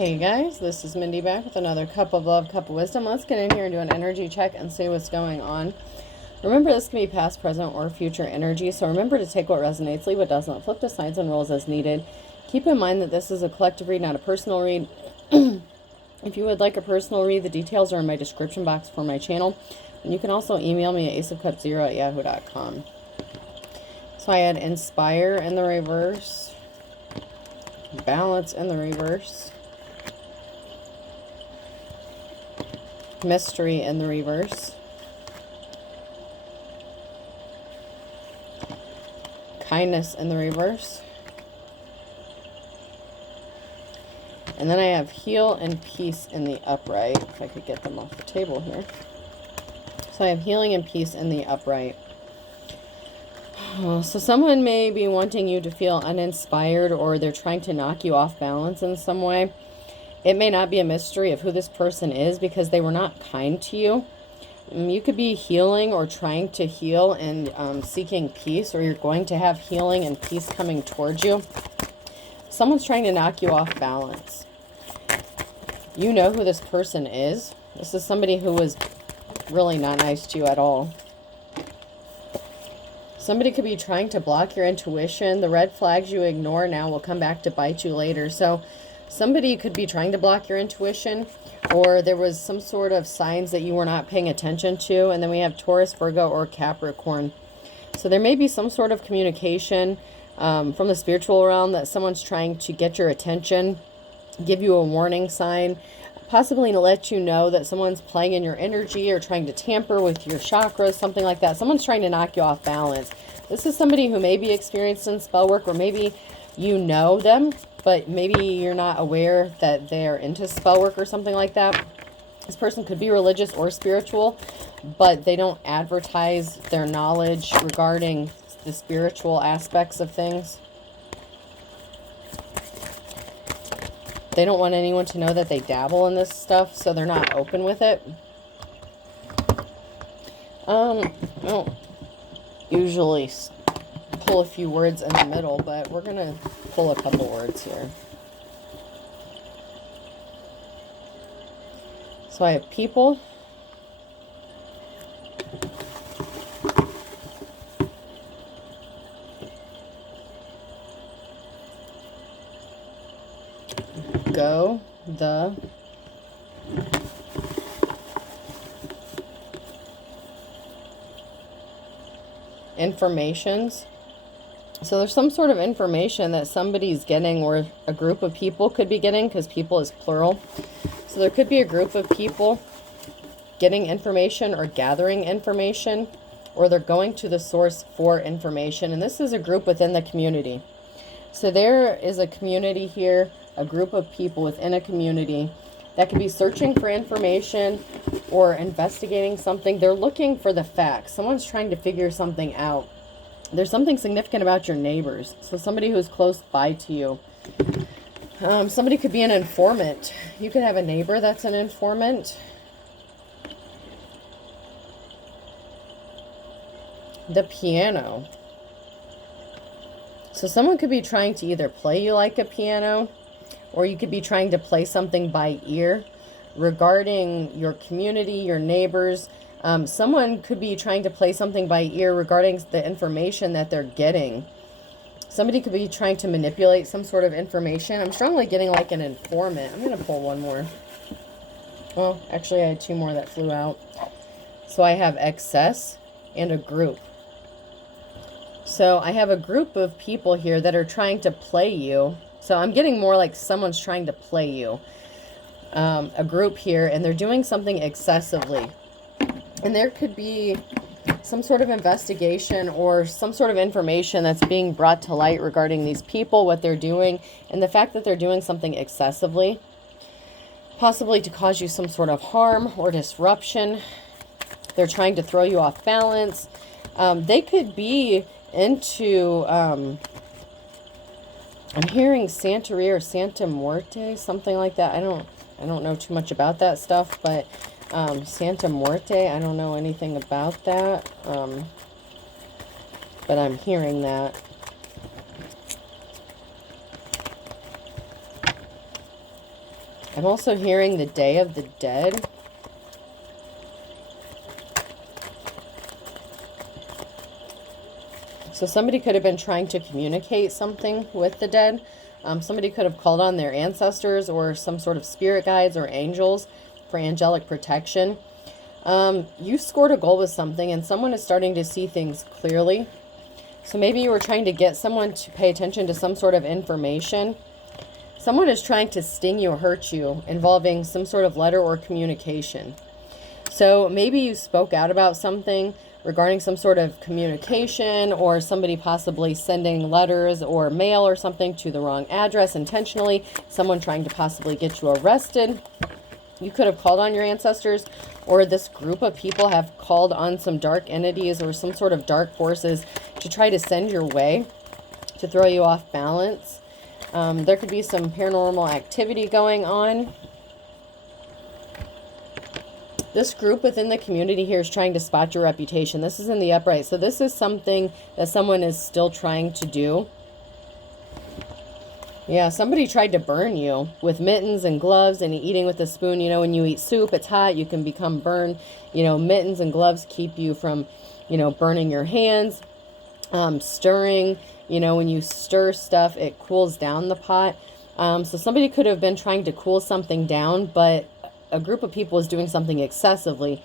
Hey guys, this is Mindy back with another cup of love, cup of wisdom. Let's get in here and do an energy check and see what's going on. Remember, this can be past, present, or future energy, so remember to take what resonates, leave what doesn't, flip the sides and rolls as needed. Keep in mind that this is a collective read, not a personal read. If you would like a personal read, the details are in my description box for my channel. And you can also email me at aceofcups0@yahoo.com. So I had inspire in the reverse, balance in the reverse, mystery in the reverse, kindness in the reverse, and then I have heal and peace in the upright, if I could get them off the table here. So I have healing and peace in the upright. So someone may be wanting you to feel uninspired, or they're trying to knock you off balance in some way. It may not be a mystery of who this person is because they were not kind to you. You could be healing or trying to heal and seeking peace, or you're going to have healing and peace coming towards you. Someone's trying to knock you off balance. You know who this person is. This is somebody who was really not nice to you at all. Somebody could be trying to block your intuition. The red flags you ignore now will come back to bite you later. So somebody could be trying to block your intuition, or there was some sort of signs that you were not paying attention to. And then we have Taurus, Virgo, or Capricorn. So there may be some sort of communication from the spiritual realm that someone's trying to get your attention, give you a warning sign, possibly to let you know that someone's playing in your energy or trying to tamper with your chakras, something like that. Someone's trying to knock you off balance. This is somebody who may be experienced in spell work, or maybe you know them, but maybe you're not aware that they're into spell work or something like that. This person could be religious or spiritual, but they don't advertise their knowledge regarding the spiritual aspects of things. They don't want anyone to know that they dabble in this stuff, so they're not open with it. I don't usually pull a few words in the middle, but we're going to pull a couple words here. So I have people, go, the, informations. So there's some sort of information that somebody's getting, or a group of people could be getting, because people is plural. So there could be a group of people getting information or gathering information, or they're going to the source for information. And this is a group within the community. So there is a community here, a group of people within a community that could be searching for information or investigating something. They're looking for the facts. Someone's trying to figure something out. There's something significant about your neighbors. So somebody who's close by to you. Somebody could be an informant. You could have a neighbor that's an informant. The piano. So someone could be trying to either play you like a piano, or you could be trying to play something by ear regarding your community, your neighbors. Someone could be trying to play something by ear regarding the information that they're getting. Somebody could be trying to manipulate some sort of information. I'm strongly getting like an informant. I'm going to pull one more. Well, actually I had two more that flew out. So I have excess and a group. So I have a group of people here that are trying to play you. So I'm getting more like someone's trying to play you. A group here, and they're doing something excessively. And there could be some sort of investigation or some sort of information that's being brought to light regarding these people, what they're doing, and the fact that they're doing something excessively, possibly to cause you some sort of harm or disruption. They're trying to throw you off balance. They could be into, I'm hearing Santeria or Santa Muerte, something like that. I don't know too much about that stuff, but Santa Muerte, I don't know anything about that, but I'm hearing that. I'm also hearing the Day of the Dead. So somebody could have been trying to communicate something with the dead. Somebody could have called on their ancestors or some sort of spirit guides or angels for angelic protection. You scored a goal with something and someone is starting to see things clearly. So maybe you were trying to get someone to pay attention to some sort of information. Someone is trying to sting you or hurt you involving some sort of letter or communication. So maybe you spoke out about something regarding some sort of communication, or somebody possibly sending letters or mail or something to the wrong address intentionally, someone trying to possibly get you arrested. You could have called on your ancestors, or this group of people have called on some dark entities or some sort of dark forces to try to send your way, to throw you off balance. There could be some paranormal activity going on. This group within the community here is trying to spot your reputation. This is in the upright. So this is something that someone is still trying to do. Yeah, somebody tried to burn you with mittens and gloves and eating with a spoon. You know, when you eat soup, it's hot, you can become burned. You know, mittens and gloves keep you from, you know, burning your hands. Stirring, you know, when you stir stuff, it cools down the pot. So somebody could have been trying to cool something down, but a group of people was doing something excessively.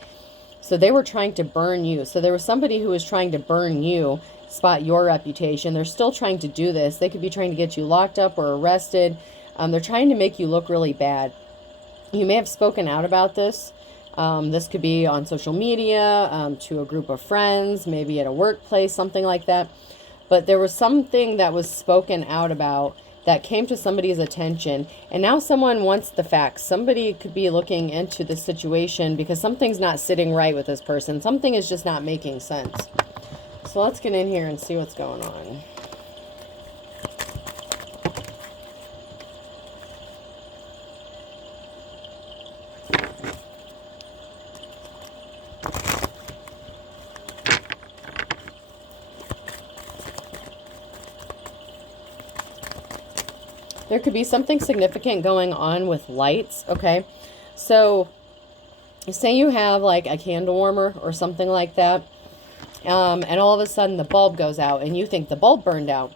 So they were trying to burn you. So there was somebody who was trying to burn you, spot your reputation. They're still trying to do this. They could be trying to get you locked up or arrested. They're trying to make you look really bad. You may have spoken out about this. This could be on social media, to a group of friends, maybe at a workplace, something like that. But there was something that was spoken out about that came to somebody's attention, and now someone wants the facts. Somebody could be looking into the situation because something's not sitting right with this person. Something is just not making sense. So let's get in here and see what's going on. There could be something significant going on with lights, okay? So, say you have like a candle warmer or something like that, and all of a sudden the bulb goes out and you think the bulb burned out.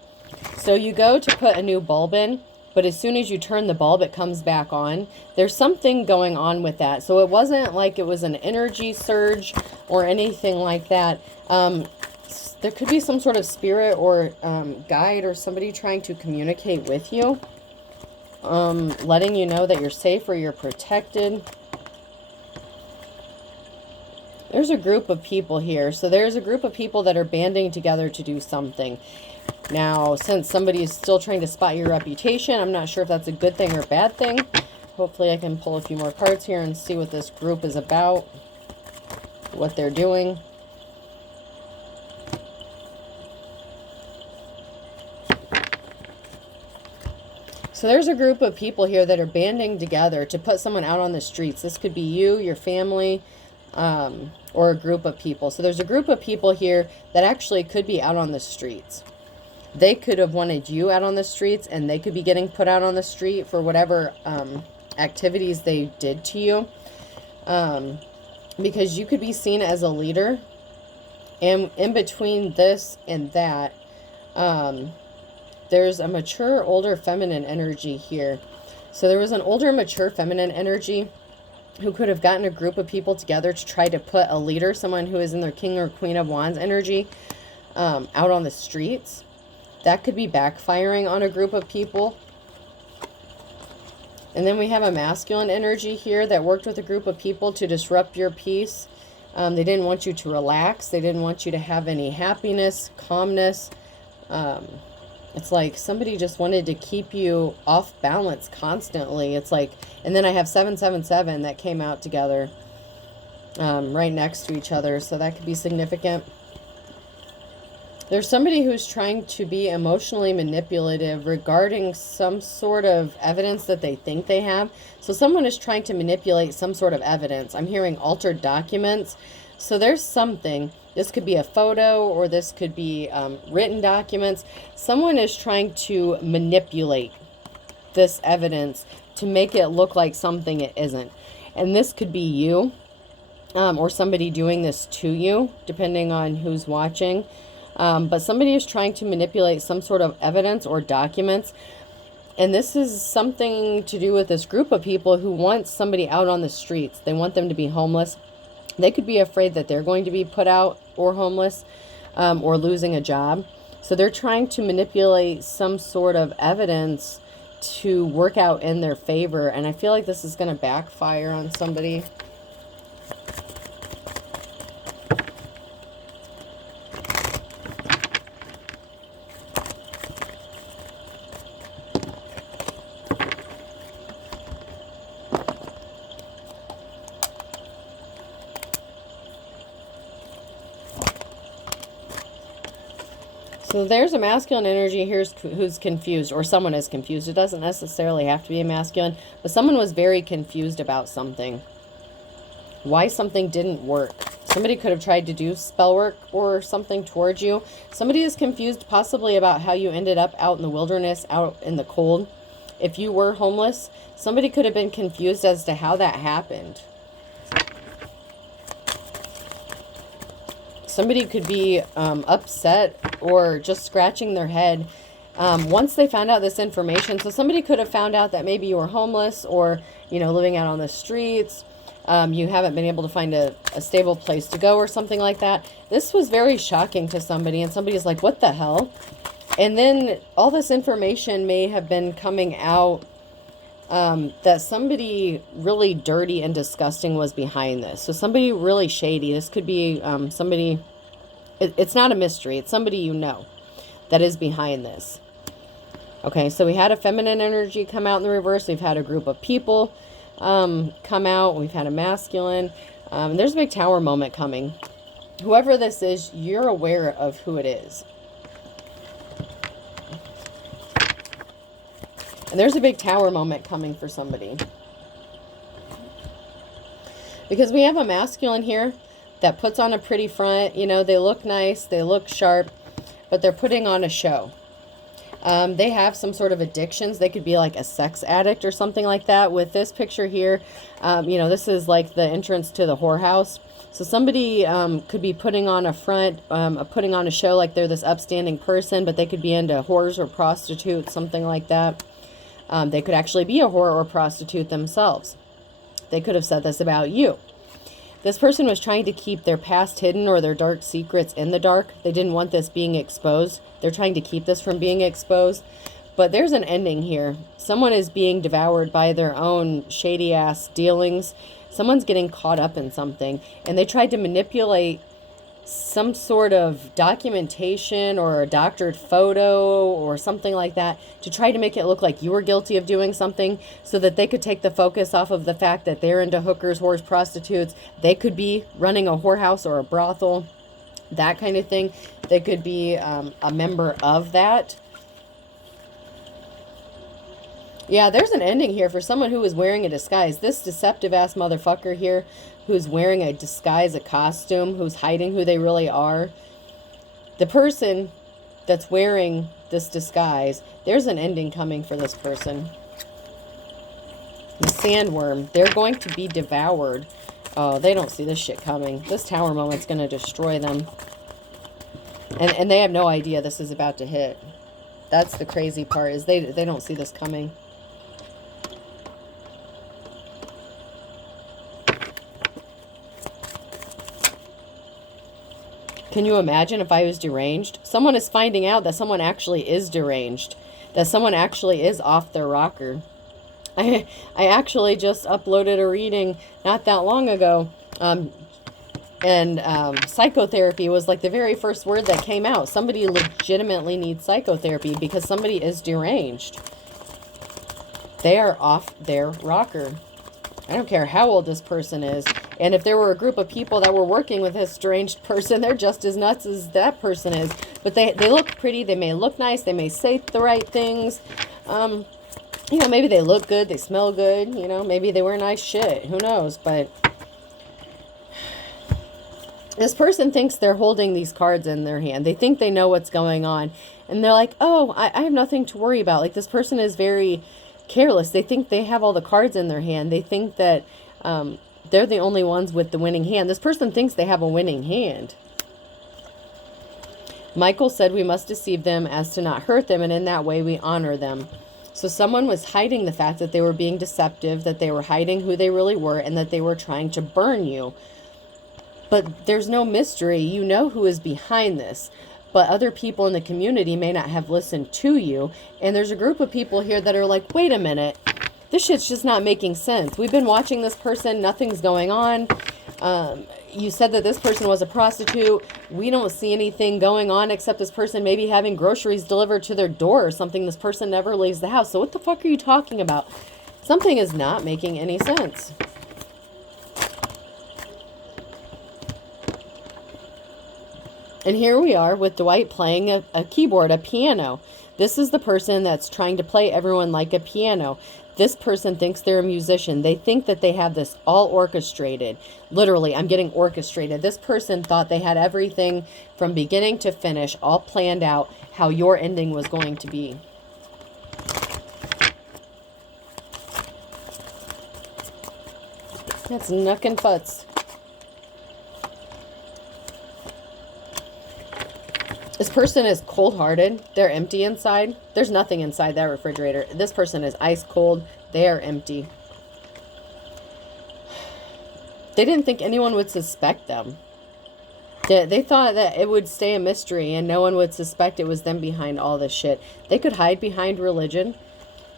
So you go to put a new bulb in, but as soon as you turn the bulb, it comes back on. There's something going on with that. So it wasn't like it was an energy surge or anything like that. There could be some sort of spirit or guide or somebody trying to communicate with you. Letting you know that you're safe or you're protected. There's a group of people here. So there's a group of people that are banding together to do something. Now, since somebody is still trying to spot your reputation, I'm not sure if that's a good thing or a bad thing. Hopefully I can pull a few more cards here and see what this group is about, what they're doing. So there's a group of people here that are banding together to put someone out on the streets. This could be you, your family, or a group of people. So there's a group of people here that actually could be out on the streets. They could have wanted you out on the streets, and they could be getting put out on the street for whatever activities they did to you. Because you could be seen as a leader. And in between this and that, there's a mature, older, feminine energy here. So there was an older, mature, feminine energy who could have gotten a group of people together to try to put a leader, someone who is in their King or Queen of Wands energy, out on the streets. That could be backfiring on a group of people. And then we have a masculine energy here that worked with a group of people to disrupt your peace. They didn't want you to relax. They didn't want you to have any happiness, calmness. It's like somebody just wanted to keep you off balance constantly. It's like, and then I have 777 that came out together right next to each other. So that could be significant. There's somebody who's trying to be emotionally manipulative regarding some sort of evidence that they think they have. So someone is trying to manipulate some sort of evidence. I'm hearing altered documents. So there's something. This could be a photo, or this could be written documents. Someone is trying to manipulate this evidence to make it look like something it isn't. And this could be you, or somebody doing this to you, depending on who's watching. But somebody is trying to manipulate some sort of evidence or documents. And this is something to do with this group of people who want somebody out on the streets. They want them to be homeless. They could be afraid that they're going to be put out or homeless, or losing a job. So they're trying to manipulate some sort of evidence to work out in their favor. And I feel like this is going to backfire on somebody. So there's a masculine energy here who's confused, or someone is confused. It doesn't necessarily have to be a masculine, but someone was very confused about something. Why something didn't work. Somebody could have tried to do spell work or something towards you. Somebody is confused possibly about how you ended up out in the wilderness, out in the cold. If you were homeless, somebody could have been confused as to how that happened. Somebody could be upset or just scratching their head once they found out this information. So somebody could have found out that maybe you were homeless, or, you know, living out on the streets. You haven't been able to find a stable place to go or something like that. This was very shocking to somebody, and somebody's like, what the hell? And then all this information may have been coming out, that somebody really dirty and disgusting was behind this. So somebody really shady. This could be somebody, it's not a mystery. It's somebody you know that is behind this. Okay, so we had a feminine energy come out in the reverse. We've had a group of people come out. We've had a masculine. There's a big tower moment coming. Whoever this is, you're aware of who it is. And there's a big tower moment coming for somebody. Because we have a masculine here that puts on a pretty front. You know, they look nice, they look sharp, but they're putting on a show. They have some sort of addictions. They could be like a sex addict or something like that. With this picture here, you know, this is like the entrance to the whorehouse. So somebody could be putting on a front, putting on a show like they're this upstanding person, but they could be into whores or prostitutes, something like that. They could actually be a whore or prostitute themselves. They could have said this about you. This person was trying to keep their past hidden or their dark secrets in the dark. They didn't want this being exposed. They're trying to keep this from being exposed. But there's an ending here. Someone is being devoured by their own shady ass dealings. Someone's getting caught up in something. And they tried to manipulate some sort of documentation or a doctored photo or something like that to try to make it look like you were guilty of doing something, so that they could take the focus off of the fact that they're into hookers, whores, prostitutes. They could be running a whorehouse or a brothel, that kind of thing. They could be a member of that. Yeah, there's an ending here for someone who is wearing a disguise. This deceptive ass motherfucker here who's wearing a disguise, a costume, who's hiding who they really are. The person that's wearing this disguise, there's an ending coming for this person. The sandworm, they're going to be devoured. Oh, they don't see this shit coming. This tower moment's going to destroy them. And they have no idea this is about to hit. That's the crazy part, is they don't see this coming. Can you imagine if I was deranged? Someone is finding out that someone actually is deranged. That someone actually is off their rocker. I actually just uploaded a reading not that long ago. And psychotherapy was like the very first word that came out. Somebody legitimately needs psychotherapy because somebody is deranged. They are off their rocker. I don't care how old this person is. And if there were a group of people that were working with this deranged person, they're just as nuts as that person is. But they look pretty. They may look nice. They may say the right things. You know, maybe they look good. They smell good. You know, maybe they wear nice shit. Who knows? But this person thinks they're holding these cards in their hand. They think they know what's going on. And they're like, oh, I have nothing to worry about. Like, this person is very careless. They think they have all the cards in their hand. They think that they're the only ones with the winning hand. This person thinks they have a winning hand. Michael said we must deceive them as to not hurt them, and in that way we honor them. So someone was hiding the fact that they were being deceptive, that they were hiding who they really were, and that they were trying to burn you. But there's no mystery. You know who is behind this. But other people in the community may not have listened to you. And there's a group of people here that are like, wait a minute. This shit's just not making sense. We've been watching this person. Nothing's going on. You said that this person was a prostitute. We don't see anything going on except this person maybe having groceries delivered to their door or something. This person never leaves the house. So what the fuck are you talking about? Something is not making any sense. And here we are with Dwight playing a keyboard, a piano. This is the person that's trying to play everyone like a piano. This person thinks they're a musician. They think that they have this all orchestrated. Literally, I'm getting orchestrated. This person thought they had everything from beginning to finish, all planned out, how your ending was going to be. That's nuck and futz. This person is cold-hearted. They're empty inside. There's nothing inside that refrigerator. This person is ice cold. They are empty. They didn't think anyone would suspect them. They thought that it would stay a mystery and no one would suspect it was them behind all this shit. They could hide behind religion.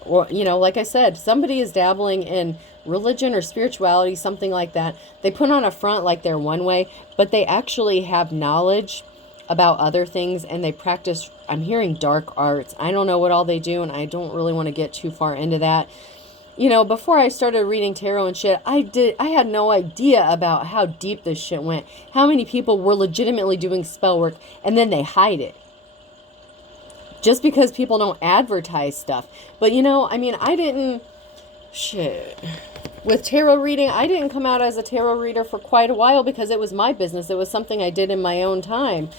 Or, you know, like I said, somebody is dabbling in religion or spirituality, something like that. They put on a front like they're one way, but they actually have knowledge about other things, and they practice, I'm hearing dark arts. I don't know what all they do, and I don't really want to get too far into that. You know, before I started reading tarot and shit, I had no idea about how deep this shit went. How many people were legitimately doing spell work, and then they hide it. Just because people don't advertise stuff. But, you know, I mean, I didn't... Shit. With tarot reading, I didn't come out as a tarot reader for quite a while because it was my business. It was something I did in my own time,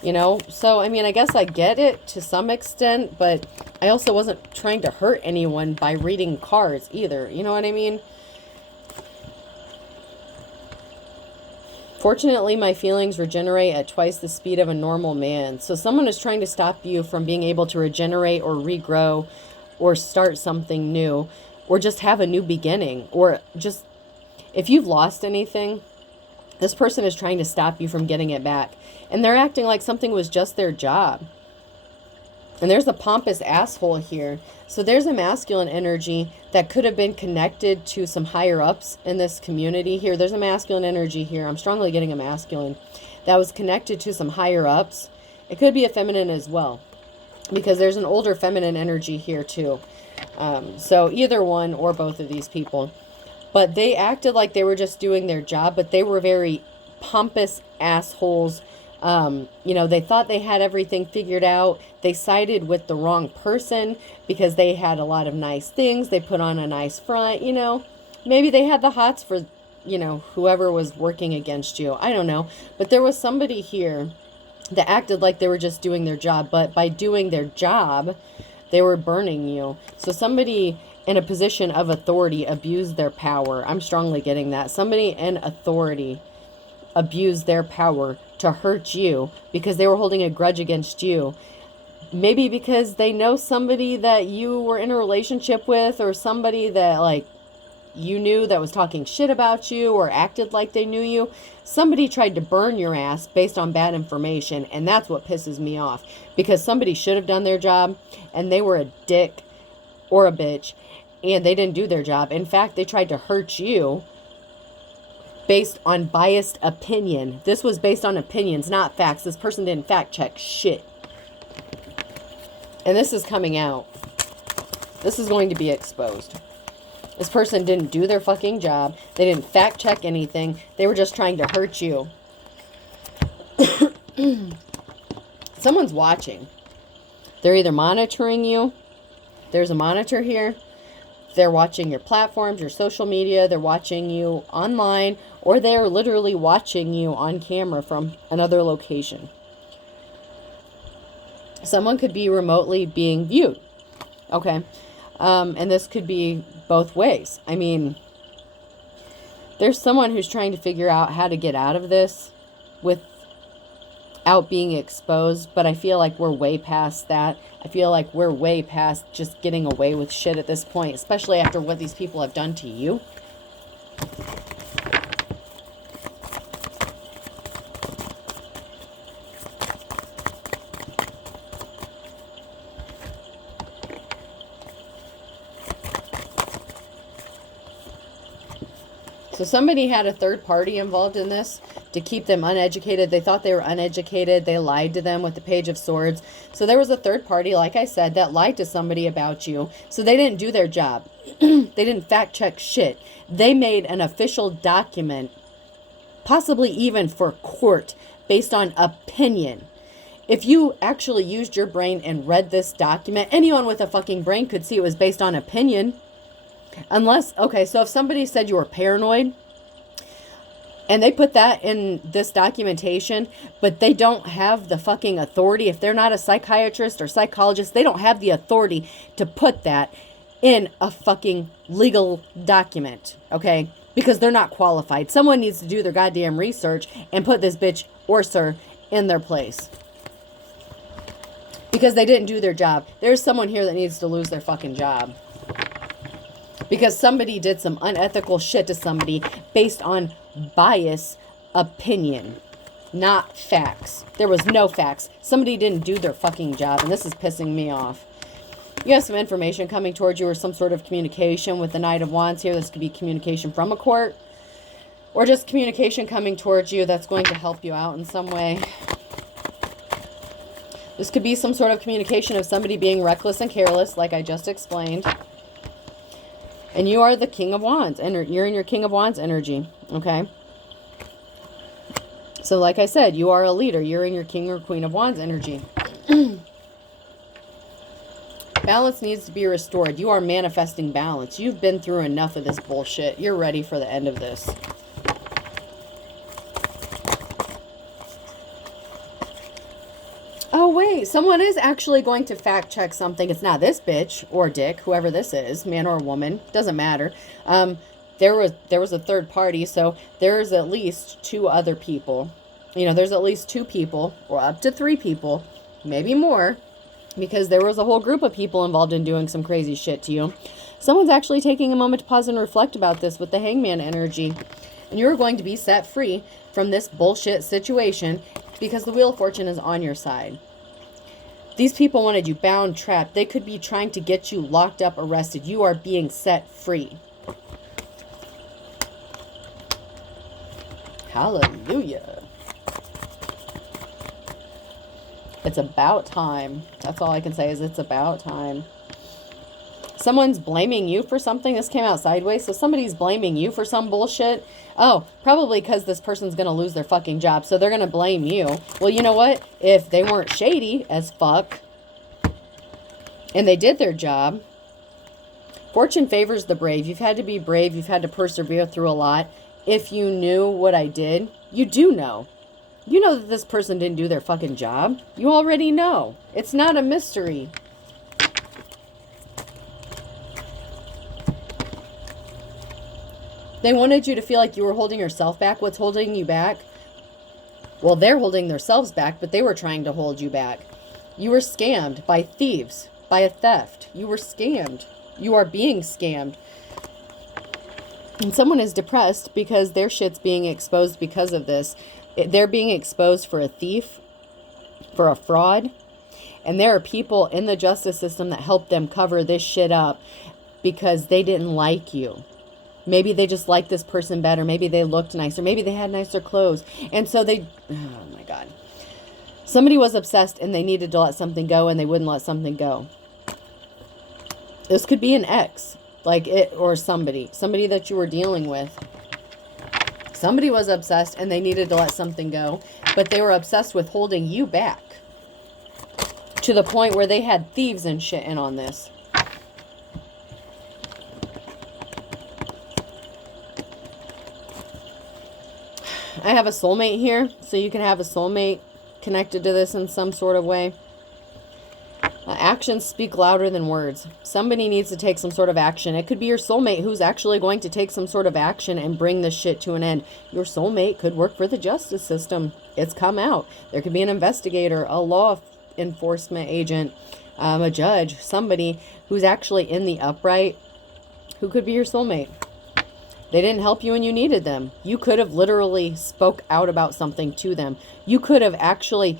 you know. So, I mean, I guess I get it to some extent, but I also wasn't trying to hurt anyone by reading cards either. You know what I mean? Fortunately, my feelings regenerate at twice the speed of a normal man. So someone is trying to stop you from being able to regenerate or regrow or start something new. Or just have a new beginning. Or just, if you've lost anything, this person is trying to stop you from getting it back. And they're acting like something was just their job. And there's a pompous asshole here. So there's a masculine energy that could have been connected to some higher ups in this community here. There's a masculine energy here. I'm strongly getting a masculine. That was connected to some higher ups. It could be a feminine as well. Because there's an older feminine energy here too. So either one or both of these people. But they acted like they were just doing their job, but they were very pompous assholes. You know, they thought they had everything figured out. They sided with the wrong person because they had a lot of nice things. They put on a nice front, you know. Maybe they had the hots for, you know, whoever was working against you. I don't know. But there was somebody here that acted like they were just doing their job. But by doing their job, they were burning you. So somebody in a position of authority abused their power. I'm strongly getting that. Somebody in authority abused their power to hurt you because they were holding a grudge against you. Maybe because they know somebody that you were in a relationship with, or somebody that like you knew that was talking shit about you or acted like they knew you. Somebody tried to burn your ass based on bad information, and that's what pisses me off. Because somebody should have done their job, and they were a dick or a bitch, and they didn't do their job. In fact, they tried to hurt you based on biased opinion. This was based on opinions, not facts. This person didn't fact check shit. And this is coming out. This is going to be exposed. This person didn't do their fucking job. They didn't fact check anything. They were just trying to hurt you. Someone's watching. They're either monitoring you. There's a monitor here. They're watching your platforms, your social media. They're watching you online. Or they're literally watching you on camera from another location. Someone could be remotely being viewed. Okay. And this could be both ways. I mean, there's someone who's trying to figure out how to get out of this without being exposed, but I feel like we're way past that. I feel like we're way past just getting away with shit at this point, especially after what these people have done to you. So somebody had a third party involved in this to keep them uneducated. They thought they were uneducated. They lied to them with the Page of Swords. So there was a third party, like I said, that lied to somebody about you. So they didn't do their job. They didn't fact check shit. They made an official document, possibly even for court, based on opinion. If you actually used your brain and read this document, anyone with a fucking brain could see it was based on opinion. Unless, okay, so if somebody said you were paranoid and they put that in this documentation, but they don't have the fucking authority, if they're not a psychiatrist or psychologist, they don't have the authority to put that in a fucking legal document, okay? Because they're not qualified. Someone needs to do their goddamn research and put this bitch or sir in their place. Because they didn't do their job. There's someone here that needs to lose their fucking job. Because somebody did some unethical shit to somebody based on bias opinion, not facts. There was no facts. Somebody didn't do their fucking job, and this is pissing me off. You have some information coming towards you or some sort of communication with the Knight of Wands here. This could be communication from a court or just communication coming towards you that's going to help you out in some way. This could be some sort of communication of somebody being reckless and careless, like I just explained. And you are the King of Wands. You're in your King of Wands energy. Okay? So like I said, you are a leader. You're in your King or Queen of Wands energy. Balance needs to be restored. You are manifesting balance. You've been through enough of this bullshit. You're ready for the end of this. Oh, wait. Someone is actually going to fact check something. It's not this bitch or dick, whoever this is, man or woman. Doesn't matter. There was a third party, so there's at least 2 other people. You know, there's at least 2 people, or up to 3 people, maybe more, because there was a whole group of people involved in doing some crazy shit to you. Someone's actually taking a moment to pause and reflect about this with the Hangman energy. And you're going to be set free from this bullshit situation because the Wheel of Fortune is on your side. These people wanted you bound, trapped. They could be trying to get you locked up, arrested. You are being set free. Hallelujah. It's about time. That's all I can say is it's about time. Someone's blaming you for something. This came out sideways, so somebody's blaming you for some bullshit. Oh, probably because this person's going to lose their fucking job, so they're going to blame you. Well, you know what? If they weren't shady as fuck, and they did their job, fortune favors the brave. You've had to be brave. You've had to persevere through a lot. If you knew what I did, you do know. You know that this person didn't do their fucking job. You already know. It's not a mystery. They wanted you to feel like you were holding yourself back. What's holding you back? Well, they're holding themselves back, but they were trying to hold you back. You were scammed by thieves, by a theft. You were scammed. You are being scammed. And someone is depressed because their shit's being exposed because of this. They're being exposed for a thief, for a fraud. And there are people in the justice system that help them cover this shit up because they didn't like you. Maybe they just liked this person better. Maybe they looked nicer. Maybe they had nicer clothes. And so they, oh my God. Somebody was obsessed and they needed to let something go and they wouldn't let something go. This could be an ex, like it, or somebody that you were dealing with. Somebody was obsessed and they needed to let something go, but they were obsessed with holding you back to the point where they had thieves and shit in on this. I have a soulmate here, so you can have a soulmate connected to this in some sort of way. Actions speak louder than words. Somebody needs to take some sort of action. It could be your soulmate who's actually going to take some sort of action and bring this shit to an end. Your soulmate could work for the justice system. It's come out. There could be an investigator, a law enforcement agent, a judge, somebody who's actually in the upright who could be your soulmate. They didn't help you when you needed them. You could have literally spoke out about something to them. You could have actually,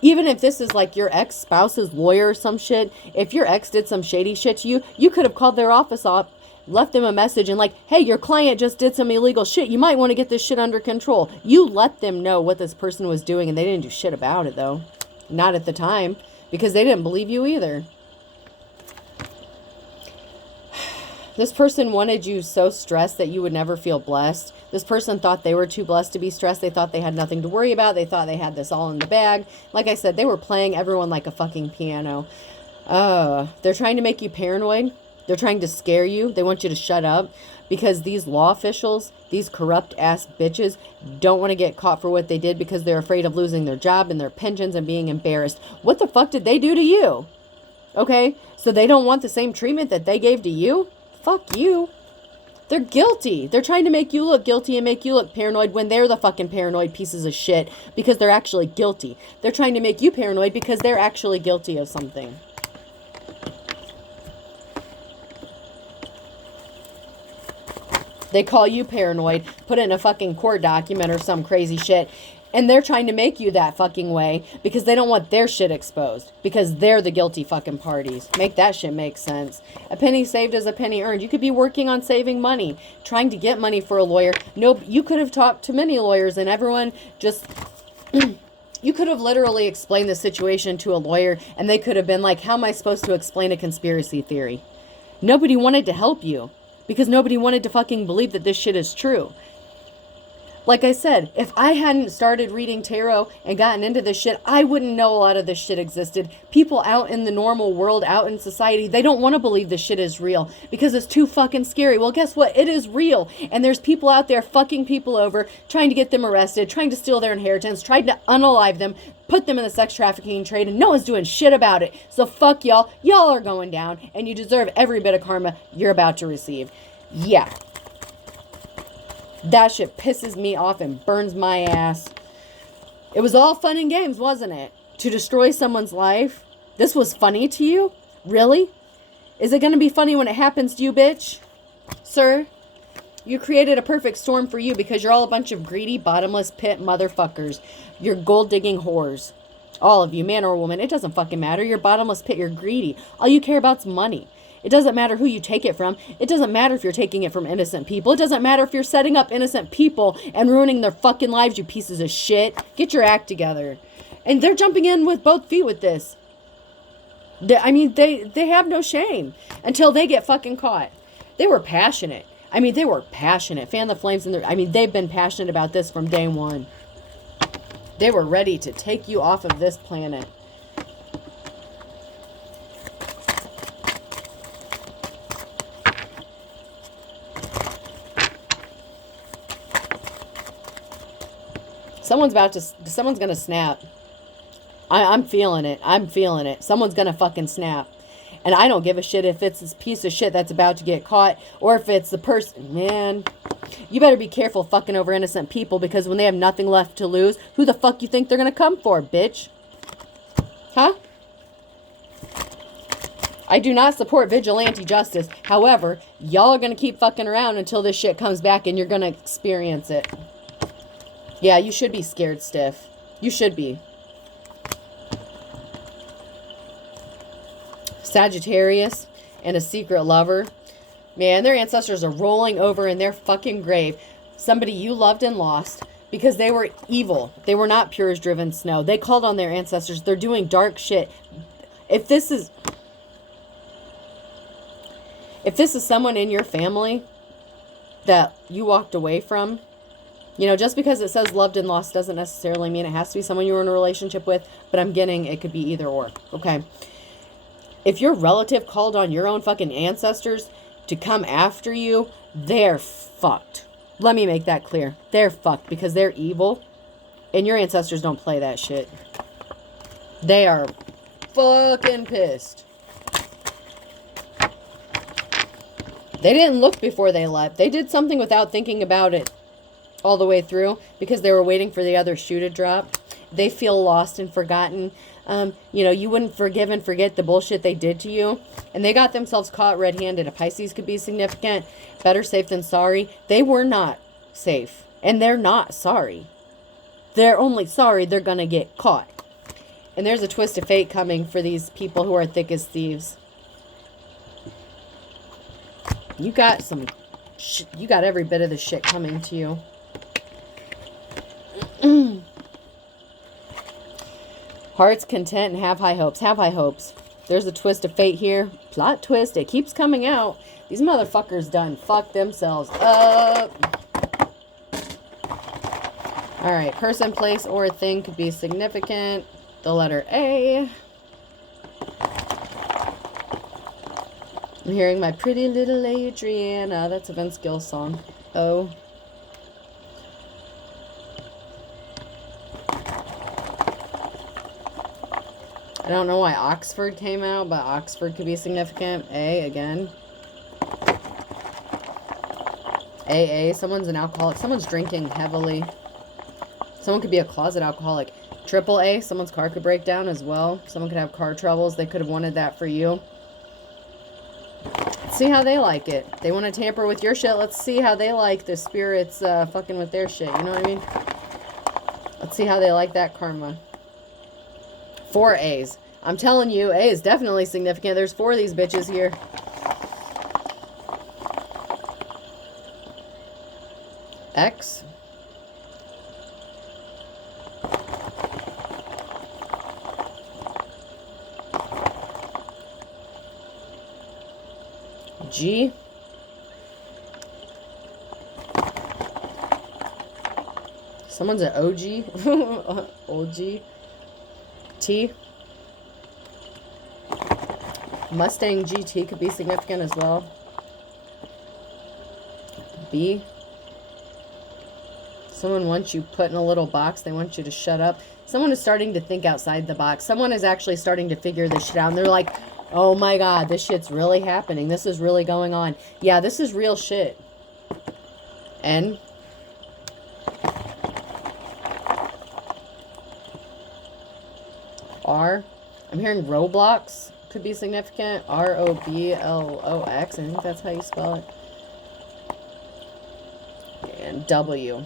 even if this is like your ex-spouse's lawyer or some shit, if your ex did some shady shit to you, you could have called their office up, left them a message and like, hey, your client just did some illegal shit. You might want to get this shit under control. You let them know what this person was doing, and they didn't do shit about it though. Not at the time, because they didn't believe you either. This person wanted you so stressed that you would never feel blessed. This person thought they were too blessed to be stressed. They thought they had nothing to worry about. They thought they had this all in the bag. Like I said, they were playing everyone like a fucking piano. They're trying to make you paranoid. They're trying to scare you. They want you to shut up because these law officials, these corrupt ass bitches, don't want to get caught for what they did because they're afraid of losing their job and their pensions and being embarrassed. What the fuck did they do to you? Okay, so they don't want the same treatment that they gave to you? Fuck you. They're guilty. They're trying to make you look guilty and make you look paranoid when they're the fucking paranoid pieces of shit because they're actually guilty. They're trying to make you paranoid because they're actually guilty of something. They call you paranoid, put it in a fucking court document or some crazy shit, and they're trying to make you that fucking way because they don't want their shit exposed because they're the guilty fucking parties. Make that shit make sense. A penny saved is a penny earned. You could be working on saving money, trying to get money for a lawyer. Nope, you could have talked to many lawyers and everyone just... You could have literally explained the situation to a lawyer and they could have been like, how am I supposed to explain a conspiracy theory? Nobody wanted to help you because nobody wanted to fucking believe that this shit is true. Like I said, if I hadn't started reading tarot and gotten into this shit, I wouldn't know a lot of this shit existed. People out in the normal world, out in society, they don't want to believe this shit is real because it's too fucking scary. Well, guess what? It is real. And there's people out there fucking people over, trying to get them arrested, trying to steal their inheritance, trying to unalive them, put them in the sex trafficking trade, and no one's doing shit about it. So fuck y'all. Y'all are going down, and you deserve every bit of karma you're about to receive. Yeah. That shit pisses me off and burns my ass. It was all fun and games, wasn't it? To destroy someone's life? This was funny to you? Really? Is it going to be funny when it happens to you, bitch? Sir? You created a perfect storm for you because you're all a bunch of greedy, bottomless pit motherfuckers. You're gold-digging whores. All of you, man or woman, it doesn't fucking matter. You're bottomless pit, you're greedy. All you care about is money. It doesn't matter who you take it from. It doesn't matter if you're taking it from innocent people. It doesn't matter if you're setting up innocent people and ruining their fucking lives, you pieces of shit. Get your act together. And they're jumping in with both feet with this. They have no shame until they get fucking caught. They were passionate. They were passionate. Fan the flames in their... they've been passionate about this from day one. They were ready to take you off of this planet. Someone's gonna snap. I'm feeling it. I'm feeling it. Someone's gonna fucking snap. And I don't give a shit if it's this piece of shit that's about to get caught or if it's the person. Man, you better be careful fucking over innocent people because when they have nothing left to lose, who the fuck you think they're gonna come for, bitch? Huh? I do not support vigilante justice. However, y'all are gonna keep fucking around until this shit comes back and you're gonna experience it. Yeah, you should be scared stiff. You should be. Sagittarius and a secret lover. Man, their ancestors are rolling over in their fucking grave. Somebody you loved and lost because they were evil. They were not pure as driven snow. They called on their ancestors. They're doing dark shit. If this is someone in your family that you walked away from, just because it says loved and lost doesn't necessarily mean it has to be someone you were in a relationship with, but I'm getting it could be either or, okay? If your relative called on your own fucking ancestors to come after you, they're fucked. Let me make that clear. They're fucked because they're evil, and your ancestors don't play that shit. They are fucking pissed. They didn't look before they left. They did something without thinking about it all the way through because they were waiting for the other shoe to drop. They feel lost and forgotten. You know, you wouldn't forgive and forget the bullshit they did to you. And they got themselves caught red-handed. A Pisces could be significant. Better safe than sorry. They were not safe. And they're not sorry. They're only sorry they're going to get caught. And there's a twist of fate coming for these people who are thick as thieves. You got some... You got every bit of the shit coming to you. Heart's content and have high hopes. Have high hopes. There's a twist of fate here. Plot twist. It keeps coming out. These motherfuckers done fucked themselves up. Alright. Person, place, or thing could be significant. The letter A. I'm hearing my pretty little Adriana. That's a Vince Gill song. O. I don't know why Oxford came out, but Oxford could be significant. A, again. AA, someone's an alcoholic. Someone's drinking heavily. Someone could be a closet alcoholic. Triple A, someone's car could break down as well. Someone could have car troubles. They could have wanted that for you. Let's see how they like it. They want to tamper with your shit. Let's see how they like the spirits fucking with their shit. You know what I mean? Let's see how they like that karma. 4 A's. I'm telling you, A is definitely significant. There's 4 of these bitches here. X. G. Someone's an OG. OG. T. Mustang GT could be significant as well. B. Someone wants you put in a little box. They want you to shut up. Someone is starting to think outside the box. Someone is actually starting to figure this shit out. And they're like, oh my God, this shit's really happening. This is really going on. Yeah, this is real shit. N. R. I'm hearing Roblox could be significant. R-O-B-L-O-X. I think that's how you spell it. And W.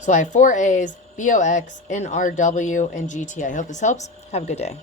So I have 4 A's, B-O-X, N-R-W, and G-T. I hope this helps. Have a good day.